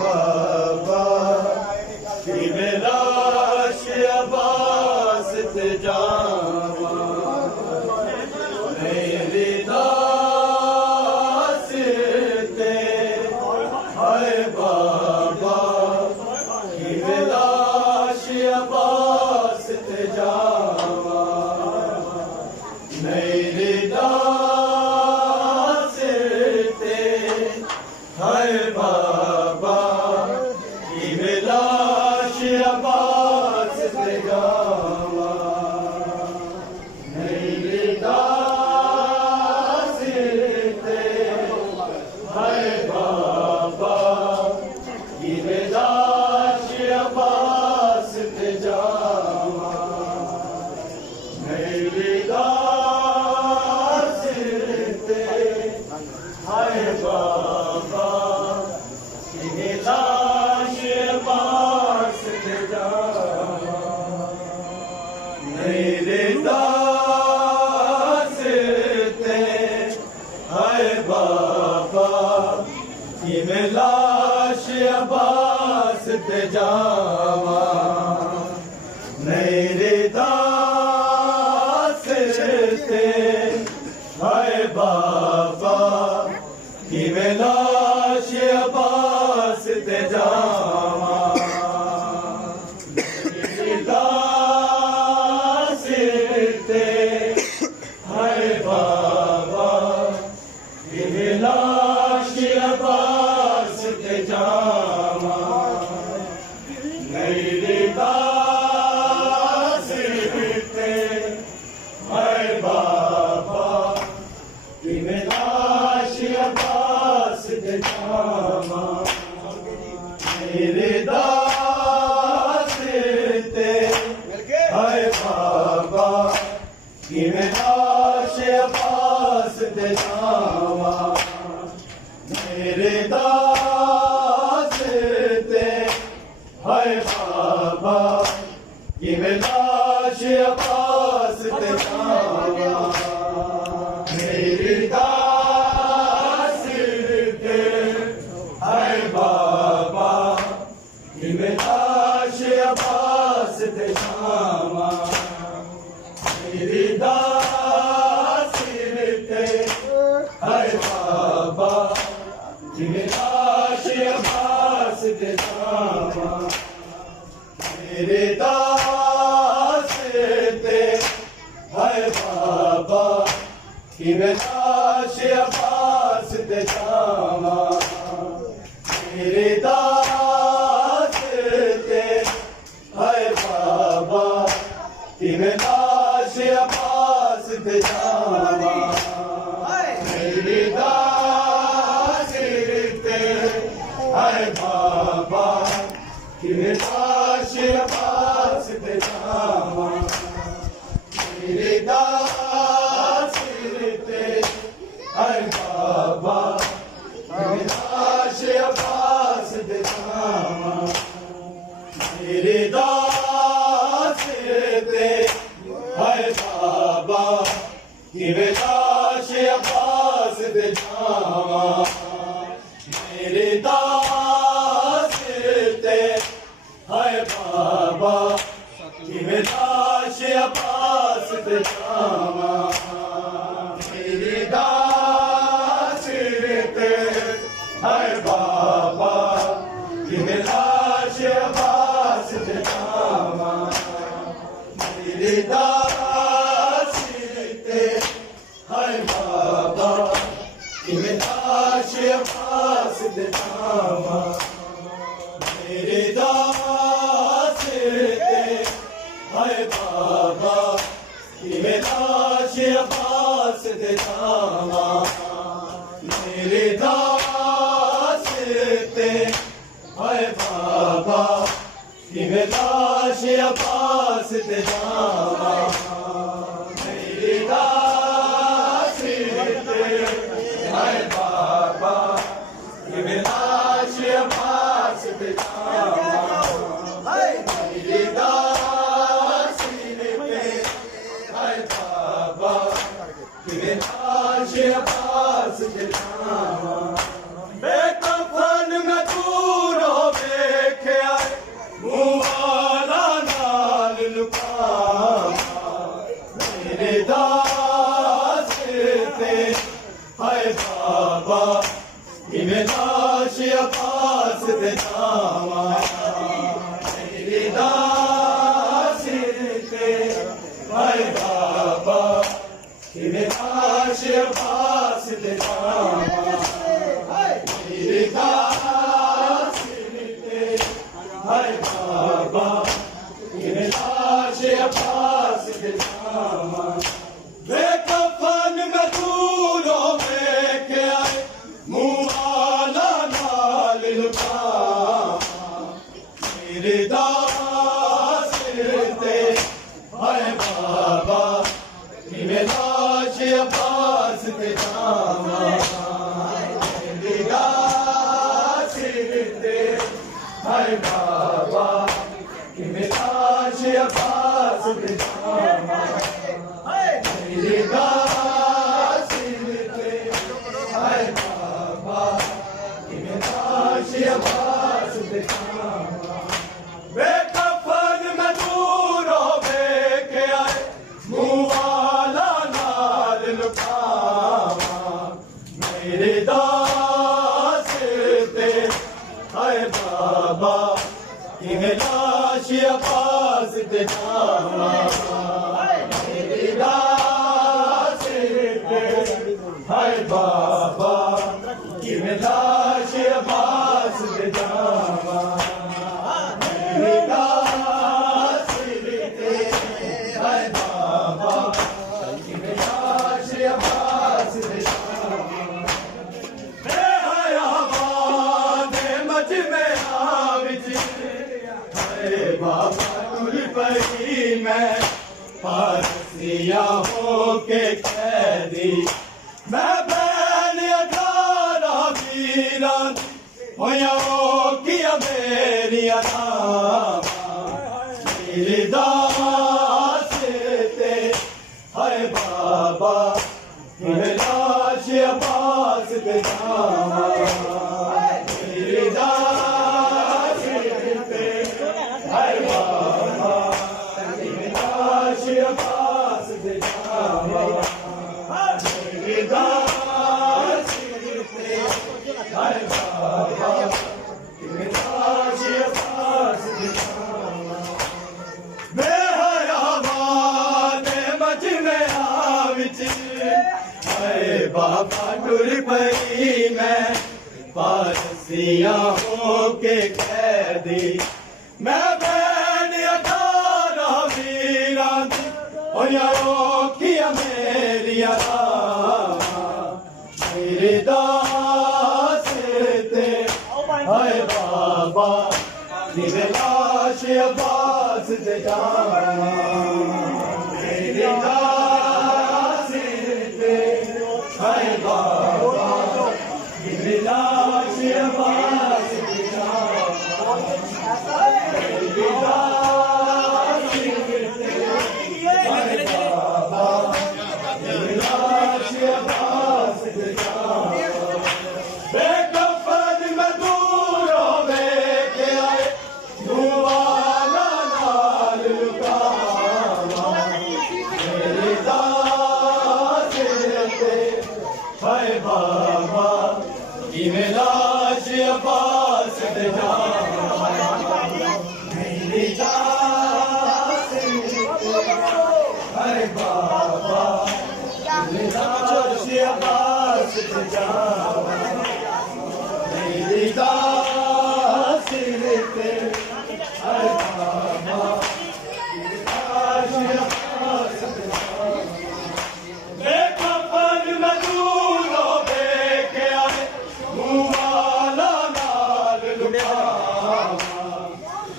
बाबा लाश अब्बास ते जावा मेरी दास ते हाय बाबा लाश अब्बास ते जावा मेरी दास ते हाय बाबा लाश अब्बास ते जावा मेरी दास ते हाय बाबा लाश अब्बास ते जावा मेरी दास ते हाय बाबा लाश अब्बास ते जावा मेरे दास ते हाय बाबा लाश अब्बास ते जावा मेरे दास ते हाय बाबा लाश अब्बास ते जावा मेरी दास ते हाय बाबा लाश अब्बास ते जावा मेरी दास ते हाय बाबा लाश अब्बास ते जावा मेरे दास ते हाय बाबा लाश अब्बास ते जावा मेरे दास ते हाय बाबा लाश अब्बास ते जावा मेरी दास ते हाय बाबा लाश अब्बास ते जावा मेरी दास ते हाय बाबा लाश अब्बास ते जावा मेरे दास ते हाय बाबा लाश अब्बास ते जावा मेरे दास ते हाय बाबा लाश अब्बास ते जावा मेरे दास ते हाय बाबा लाश अब्बास ते जावा मेरे दास ते हाय बाबा लाश अब्बास ते जावा मेरे दास ते हाय बाबा लाश अब्बास ते जावा मेरे दास ते हाय बाबा लाश अब्बास ते जावा मेरे दास ते हाय बाबा लाश अब्बास ते जावा मेरे दास ते हाय बाबा लाश अब्बास ते जावा मेरे दास ते हाय बाबा लाश अब्बास ते जावा मेरे दास ते हाय बाबा लाश अब्बास ते जावा मेरे दास ते हाय बाबा लाश अब्बास ते जावा मेरे दास ते हाय बाबा लाश अब्बास ते जावा बेकफन में दूर लाश अब्बास दे जावा मेरी दास ते हाय बाबा किवें लाश अब्बास दे जावा मेरी दास ते हाय बाबा किवें लाश अब्बास दे जावा वे कफन में दूरो में के आए मुआला नाल लुटावा मेरे दास ते हाय बाबा किवें लाश अब्बास दे जावा मेरे दास ते हाय बाबा किवें लाश अब्बास दे जावा मेरे दास ते हाय बाबा किवें लाश अब्बास दे जावा वे कफन में दूरो के आए मुआला नाल लुटावा मेरे दास ते हाय बाबा किवें लाश अब्बास दे जावा मेरे दास ते हाय बाबा किवें लाश अब्बास दे जावा मेरे दास ते हाय बाबा किवें लाश अब्बास दे जावा मैं हयावान दे मजमे विच हाय बाबा टुर पई मैं फारसिया होके कैदी मैं बैन 18 वीरां होया किया मेरी अनामा मेरे दास ते हाय बाबा किवें लाश अब्बास दे जावा मेरे दास ते हाय बाबा किवें लाश अब्बास दे जावा मेरे दास ते हाय बाबा किवें लाश अब्बास दे जावा मैं हयावान मजमे विच हाय बाबा टुर पई मैं फारसिया होके कैदी मैं बैन 18 वीरां होया किया मेरी अनामा मेरे दास ते हाय बाबा किवें लाश अब्बास दे जावा मेरे दास ते हाय बाबा किवें लाश अब्बास दे जावा मेरे दास ते हाय बाबा किवें लाश अब्बास दे जावा वे कफन में दूरो के आए मुआला नाल लुटावा मेरे दास ते हाय बाबा किवें लाश अब्बास दे जावा मेरे दास ते हाय बाबा किवें लाश अब्बास दे जावा मेरे दास ते हाय बाबा किवें लाश अब्बास दे जावा वे कफन में दूरो के आए मुआला नाल लुटावा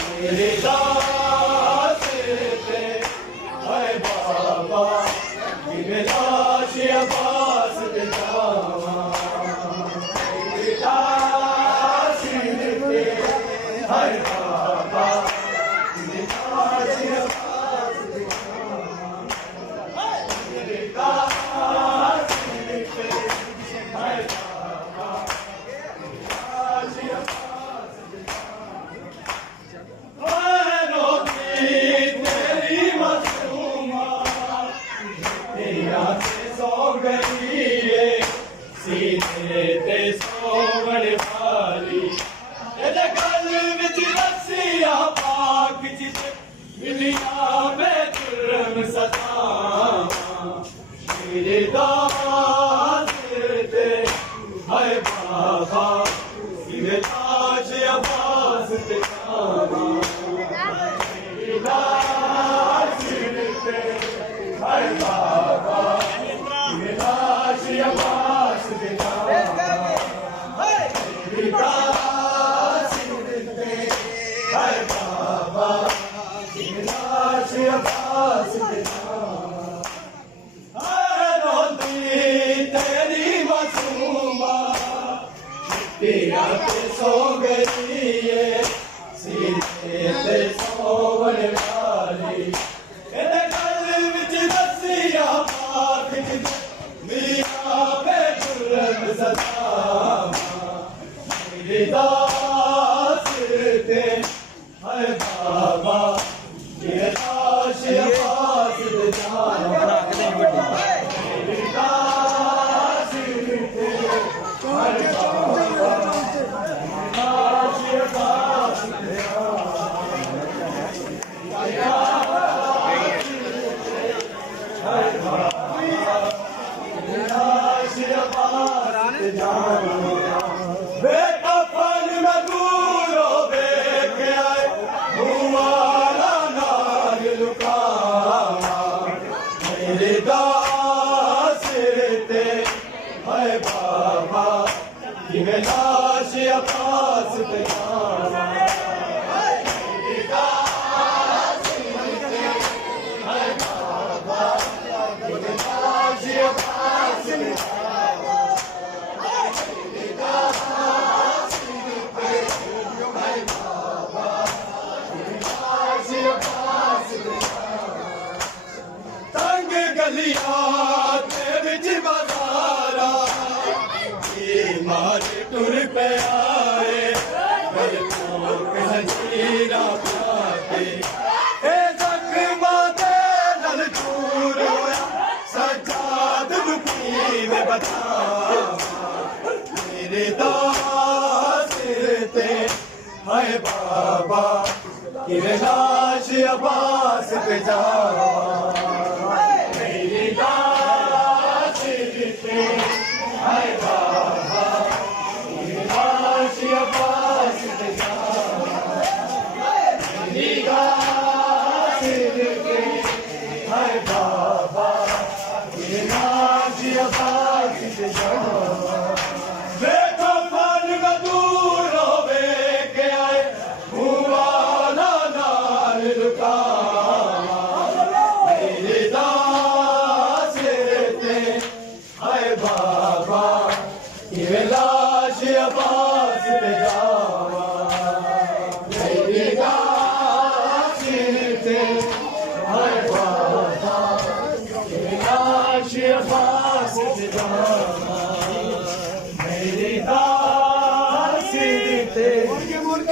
मेरे दास ते हाय बाबा किवें लाश अब्बास दे जावा मेरे दास ते हाय बाबा रात सो गई है सीने ते सोवन वाली एदे गल विच रसिया पाक मिया बेगुरब सदा मेरी दास ते है बाबा ये लाश पास जाना मेरी दास ते बेकफन में दूरो देख आए हुमारा नाग लुका मेरे दास ते है बाबा ये लाश पास पे जाना मेरे दास ते है बाबा ये लाश पास पे तंग गलियां ते विच बाजारा मारे टुर पे आए गल ठोक हजीरा पाके ए जख्मा दे नल चूर होया सजाद दुखी में बता मेरे दास ते हाय बाबा कि लाश अब्बास पे जावा मेरी दास ते हाय बाबा कि लाश अब्बास पे जावा मेरी दास ते हाय बाबा कि लाश अब्बास पे जावा बेकफन में दूर होवे के आए हुमारा नाल लुका मेरे दास ते हाय बाबा ये लाश अब्बास पे जावा मेरे दास ते हाय बाबा ये लाश अब्बास पे जावा मेरे दास ते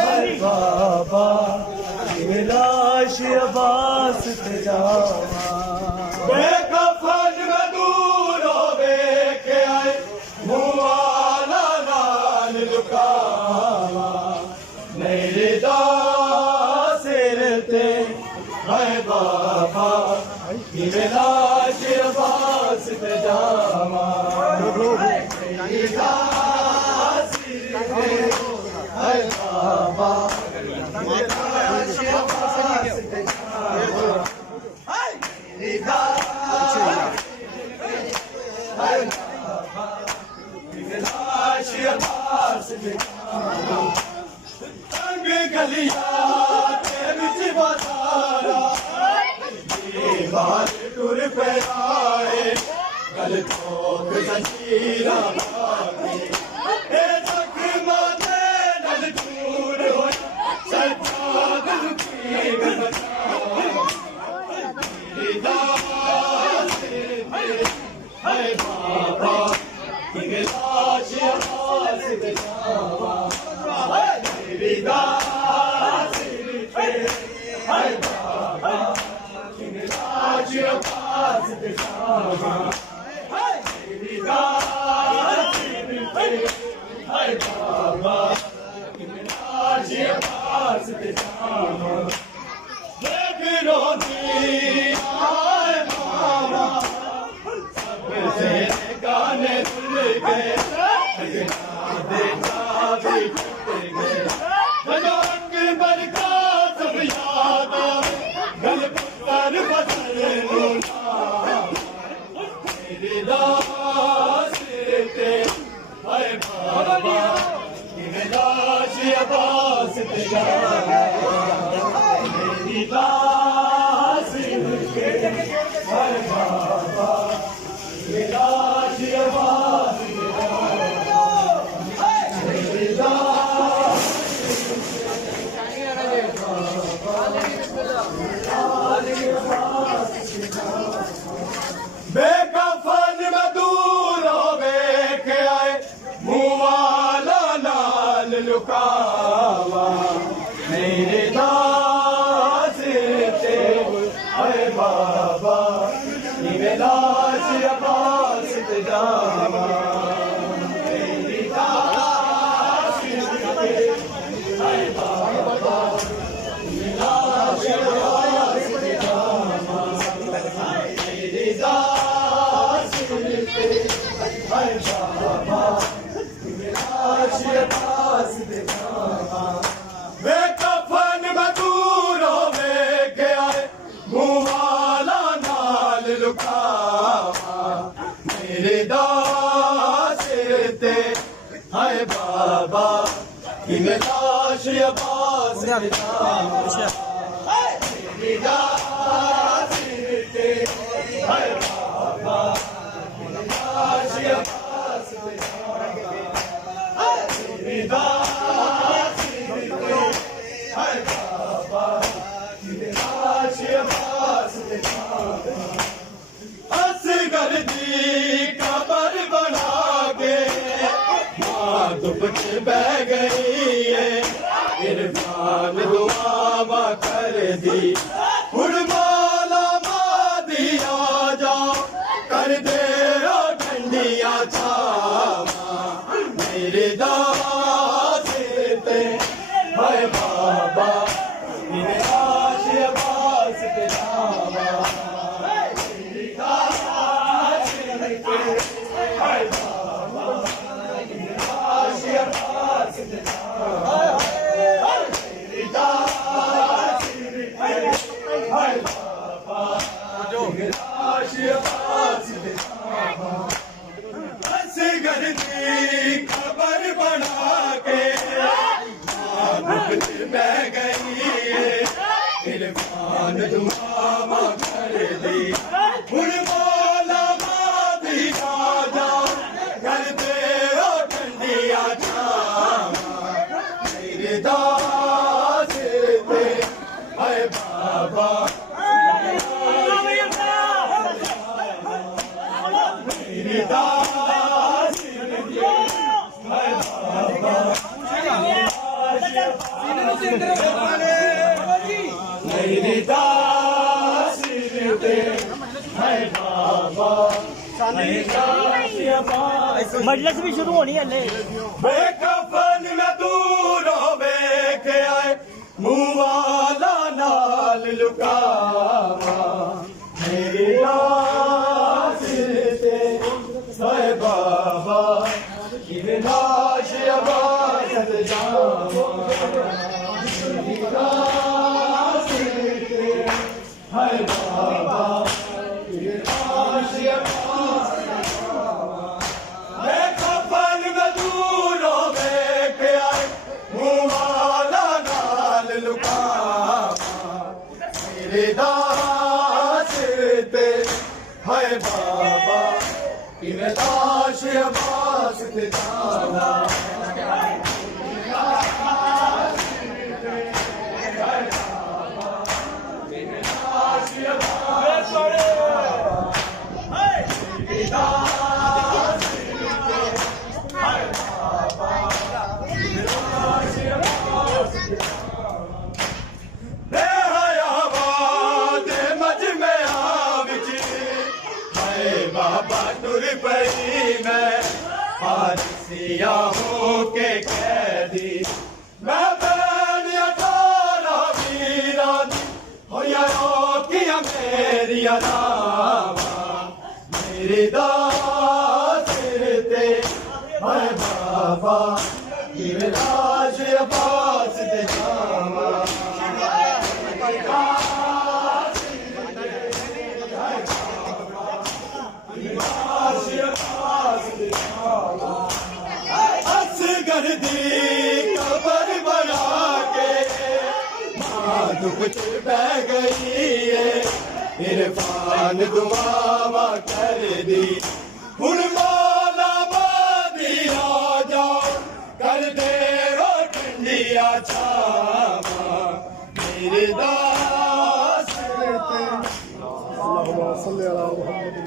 हाय बाबा ये लाश अब्बास पे जावा बेकफन में दूर होवे के आए हुमारा नाल लुकावा मेरे दास ते हाय बाबा ये लाश अब्बास पे जावा मेरे दास ते हाय बाबा ये लाश अब्बास पे जावा मेरे दास हाय बाबा ये लाश अब्बास पे जावा तंग गलियां ते विच बाजारा मार टुर पे आए गल ठोक जंजीरा पाके ए जख्मा दे नल चूर होया सजाद दुखी में बचा मेरी दास ते हाय बाबा कि लाश अब्बास पे जावा मेरी दास ते हाय बाबा कि लाश अब्बास पे जावा मेरी दास ते हाय बाबा कि लाश अब्बास पे जावा देख रोती आए मामा सबसे गाने सुन गए देखा भी टूट गए अकबर का सब याद गल पुत्र बदल मेरे दास ते हाय बाबा कि लाश अब्बास पे जावा मेरी दास के हाय बाबा कि लाश अब्बास पे जावा लुकावा मेरे दास ते हाय बाबा इवें लाश अब्बास ते जावा मेरे दास ते हाय बाबा इवें लाश अब्बास ते जावा मेरे दास ते हाय बाबा इवें लाश अब्बास ते जावा वे कफन मजदूरों वेखे आए मुवाला नाल लुकावा मेरे दास ते हाय बाबा इवें लाश अब्बास ते जावा मेरे दास ते हाय बाबा इवें लाश अब्बास ते जावा मेरे दास ते हाय बाबा इवें लाश अब्बास ते जावा असगर दी कबर बना के मां दुख बह गई है इरफान दुआ कर दी हुण मौला मादी आ जाओ कर दे ओ ठंडिया छावा मेरे दास ते हाय बाबा इवें लाश अब्बास ते जावा मेरे दास ते हाय बाबा इवें लाश अब्बास ते जावा मेरे दास ते हाय बाबा इवें लाश अब्बास ते जावा असगर दी खबर बना के दुख बह गई इरफान दुआ कर दी हुण मौला मादी आ जाओ कर दे ओ ठंडिया छावा मेरे दास ते हाय बाबा मेरे दास हाय बाबा मेरे दास ते हाय बाबा मेरे दास अब्बास मजलिस भी शुरू होनी है ले बेकफन में दूरों वेख आए मुवाला नाल लुकावा मेरे दास ते हाय बाबा इवें लाश अब्बास ते जावा मेरे दास ते हाय बाबा इवें लाश अब्बास ते जावा बेकफन में दूरों वेख आए मुवाला नाल लुकावा मेरे दास ते हाय बाबा इवें लाश अब्बास ते जावा बाबा टुर पई मैं हादसिया होके कैदी मैं बैन 18 वीरा दी होया रोकिया मेरी रावा मेरे दास ते हाय बाबा इवें लाश अब्बास ते जावा असगर दी कबर बना के मां दुख बह गई है इरफान दुआ कर दी हुण मौला मादी आ जाओ कर दे ओ ठंडिया छावा मेरे दास ते अल्लाहुम्मा सल्ली अला मुहम्मद